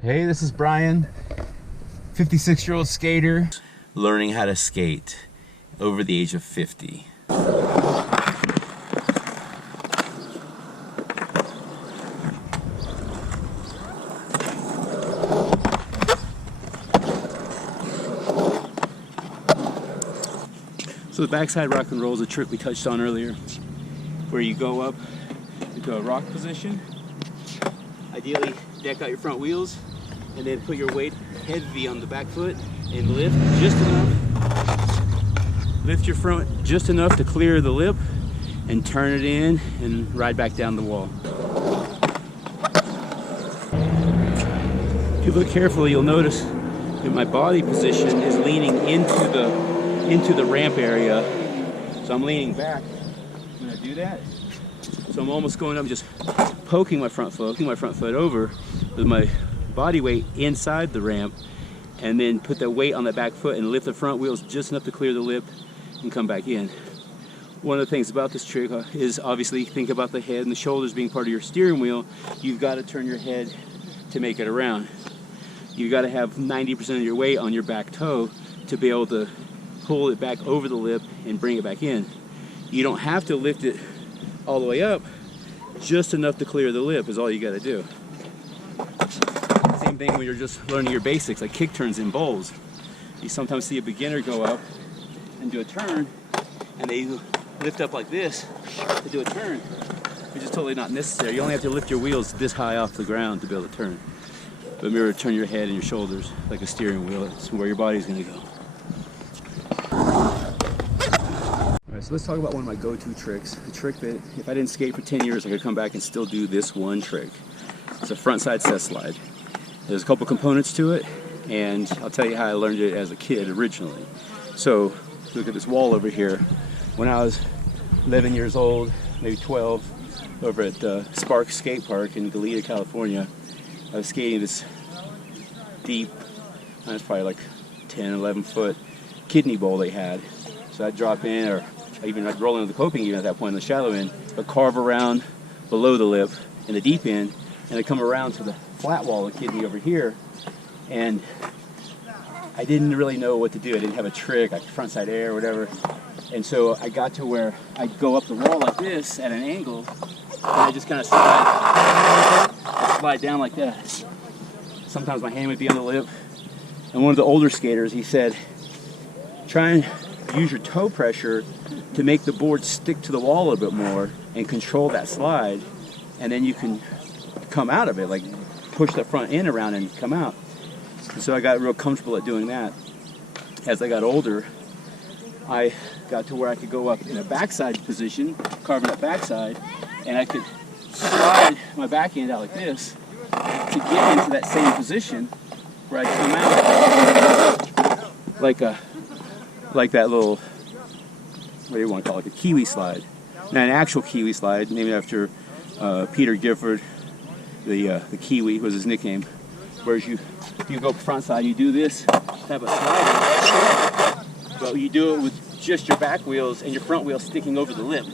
Hey, this is Brian, 56-year-old skater, learning how to skate over the age of 50. So the backside rock and roll is a trick we touched on earlier, where you go up into a rock position. Ideally, deck out your front wheels, and then put your weight heavy on the back foot and lift just enough. Lift your front just enough to clear the lip and turn it in and ride back down the wall. If you look carefully, you'll notice that my body position is leaning into the ramp area. So I'm leaning back when I do that. So I'm almost going up, just poking my front foot over with my body weight inside the ramp, and then put the weight on the back foot and lift the front wheels just enough to clear the lip and come back in. One of the things about this trick is obviously think about the head and the shoulders being part of your steering wheel. You've got to turn your head to make it around. You've got to have 90% of your weight on your back toe to be able to pull it back over the lip and bring it back in. You don't have to lift it all the way up, just enough to clear the lip is all you got to do. Same thing when you're just learning your basics, like kick turns in bowls. You sometimes see a beginner go up and do a turn, and they lift up like this to do a turn, which is totally not necessary. You only have to lift your wheels this high off the ground to be able to turn. But remember to turn your head and your shoulders like a steering wheel. It's where your body's going to go. Alright, so let's talk about one of my go-to tricks. A trick that if I didn't skate for 10 years, I could come back and still do this one trick. It's a frontside Cess slide. There's a couple components to it, and I'll tell you how I learned it as a kid originally. So, look at this wall over here. When I was 11 years old, maybe 12, over at Spark Skate Park in Goleta, California, I was skating this deep, it's probably like 10, 11 foot kidney bowl they had. So I'd drop in, or I'd roll into the coping even at that point in the shallow end, but carve around below the lip in the deep end, and I'd come around to the flat wall of the kidney over here, and I didn't really know what to do. I didn't have a trick, like frontside air or whatever. And so I got to where I'd go up the wall like this at an angle, and I just kind of slide down like that. Sometimes my hand would be on the lip. And one of the older skaters, he said, try and use your toe pressure to make the board stick to the wall a little bit more and control that slide, and then you can come out of it, like push the front end around and come out. And so I got real comfortable at doing that. As I got older, I got to where I could go up in a backside position, carving that backside, and I could slide my back end out like this to get into that same position where I'd come out like that little, what do you want to call it, a kiwi slide. Now an actual kiwi slide, named after Peter Gifford, the kiwi was his nickname. Whereas you go frontside, you do this type of sliding, but you do it with just your back wheels and your front wheels sticking over the lip.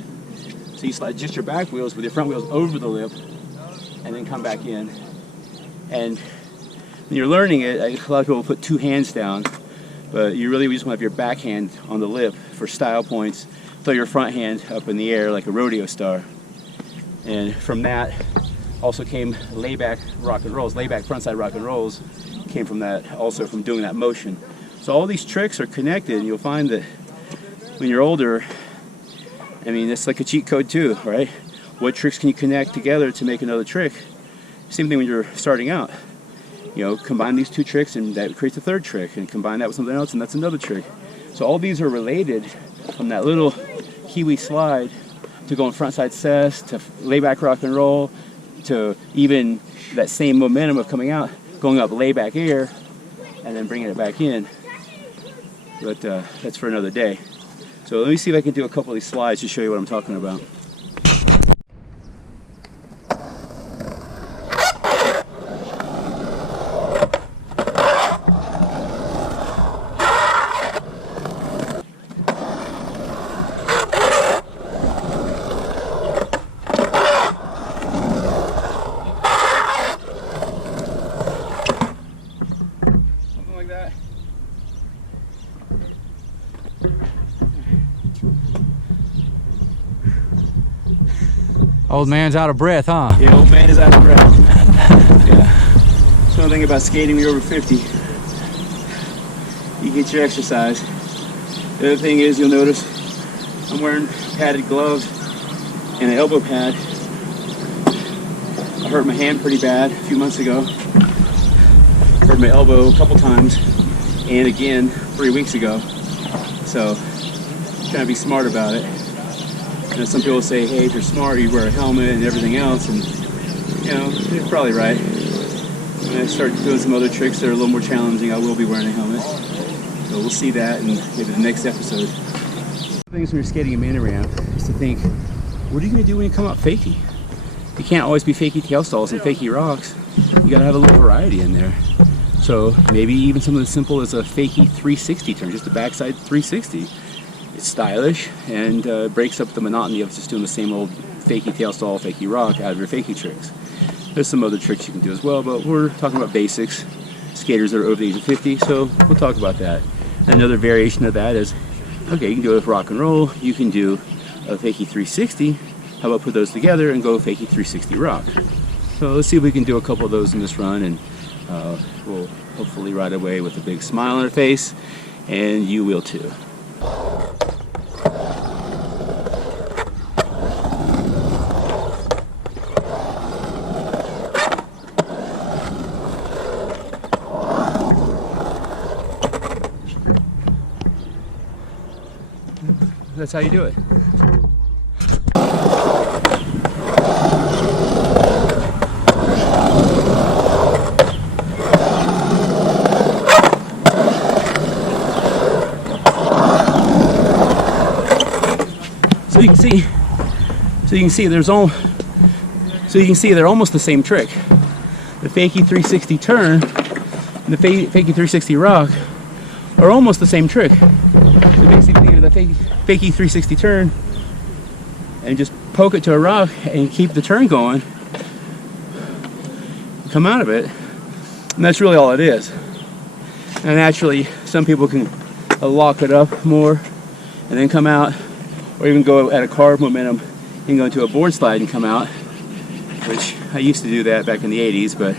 So you slide just your back wheels with your front wheels over the lip, and then come back in. And when you're learning it, a lot of people put two hands down, but you really just want to have your back hand on the lip for style points. Throw your front hand up in the air like a rodeo star. And from that also came layback rock and rolls. Layback frontside rock and rolls came from that, also from doing that motion. So all these tricks are connected, and you'll find that when you're older, I mean, it's like a cheat code too, right? What tricks can you connect together to make another trick? Same thing when you're starting out. You know, combine these two tricks and that creates a third trick, and combine that with something else and that's another trick. So all these are related, from that little kiwi slide to going frontside Cess to layback rock and roll to even that same momentum of coming out, going up layback air and then bringing it back in. But that's for another day. So let me see if I can do a couple of these slides to show you what I'm talking about. Old man's out of breath, huh? Yeah, old man is out of breath. Yeah. That's one thing about skating when you're over 50. You get your exercise. The other thing is, you'll notice I'm wearing padded gloves and an elbow pad. I hurt my hand pretty bad a few months ago. Hurt my elbow a couple times, and again 3 weeks ago. So, trying to be smart about it. You know, some people say, hey, if you're smart, you wear a helmet and everything else, and you know, they're probably right. When I start doing some other tricks that are a little more challenging, I will be wearing a helmet. So we'll see that in maybe the next episode. Things when you're skating a mini ramp is to think, what are you going to do when you come out fakie? You can't always be fakie tail stalls and fakie rocks. You got to have a little variety in there. So maybe even something as simple as a fakie 360 turn, just a backside 360. It's stylish and breaks up the monotony of just doing the same old fakie tail stall, fakie rock out of your fakie tricks. There's some other tricks you can do as well, but we're talking about basics. Skaters that are over the age of 50, so we'll talk about that. Another variation of that is, okay, you can do it with rock and roll, you can do a fakie 360. How about put those together and go fakie 360 rock? So let's see if we can do a couple of those in this run, and we'll hopefully ride away with a big smile on our face, and you will too. That's how you do it. So you can see they're almost the same trick. The fakie 360 turn and the fakie 360 rock are almost the same trick. So basically, the fakie 360 turn and just poke it to a rock and keep the turn going, come out of it, and that's really all it is. And naturally, some people can lock it up more and then come out, or even go at a carve momentum and go into a board slide and come out, which I used to do that back in the 80s, but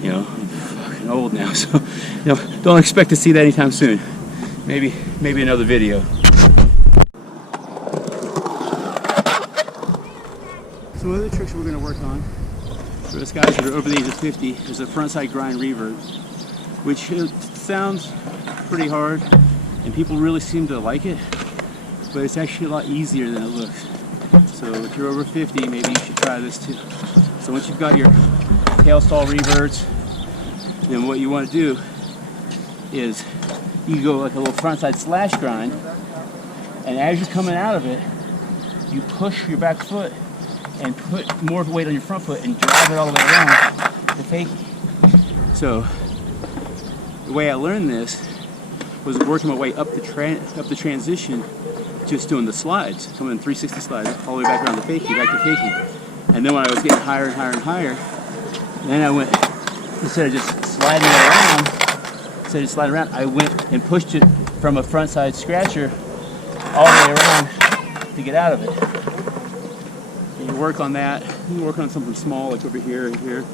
you know, I'm fucking old now, so you know, don't expect to see that anytime soon. Maybe another video. Some other tricks we're going to work on for us guys that are over the age of 50 is a frontside grind revert, which sounds pretty hard and people really seem to like it, but it's actually a lot easier than it looks. So if you're over 50, maybe you should try this too. So once you've got your tail stall reverts, then what you want to do is you go like a little frontside slash grind, and as you're coming out of it, you push your back foot and put more weight on your front foot and drive it all the way around the fakie. So the way I learned this was working my way up the transition, just doing the slides, coming in 360 slides all the way back around the fakie, back to fakie. And then when I was getting higher and higher and higher, then I went, instead of just sliding it around, I went and pushed it from a frontside scratcher all the way around to get out of it. And you work on that. You work on something small like over here and here.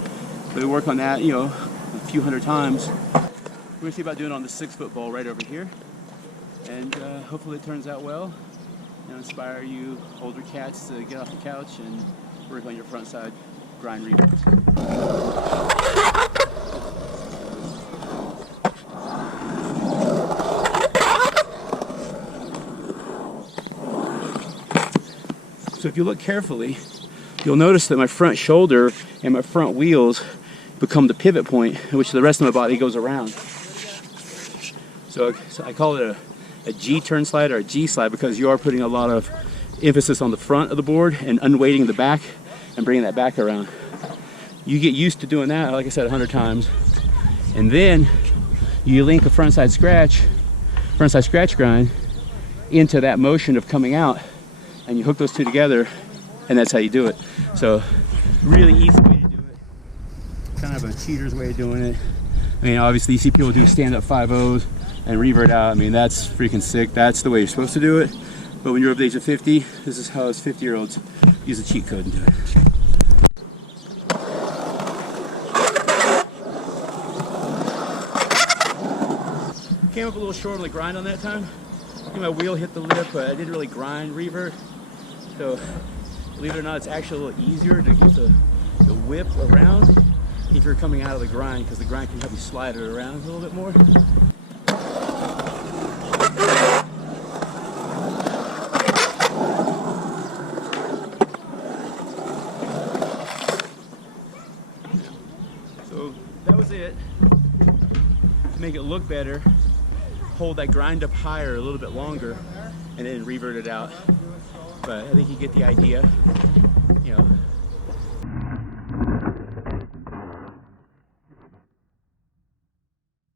But you work on that, you know, a few hundred times. We're going to see about doing it on the 6-foot ball right over here. And hopefully it turns out well. And inspire you older cats to get off the couch and work on your frontside grind reverts. So if you look carefully, you'll notice that my front shoulder and my front wheels become the pivot point in which the rest of my body goes around. So I call it a G turn slide or a G slide because you are putting a lot of emphasis on the front of the board and unweighting the back and bringing that back around. You get used to doing that, like I said, 100 times. And then you link a frontside scratch grind into that motion of coming out, and you hook those two together, and that's how you do it. So really easy way to do it. Kind of a cheater's way of doing it. I mean, obviously you see people do stand-up 5-0s and revert out. I mean, that's freaking sick. That's the way you're supposed to do it. But when you're over the age of 50, this is how us 50-year-olds use a cheat code and do it. Came up a little short on the grind on that time. I think my wheel hit the lip, but I didn't really grind revert. So, believe it or not, it's actually a little easier to get the whip around if you're coming out of the grind, because the grind can help you slide it around a little bit more. So that was it. To make it look better, hold that grind up higher a little bit longer and then revert it out. But I think you get the idea.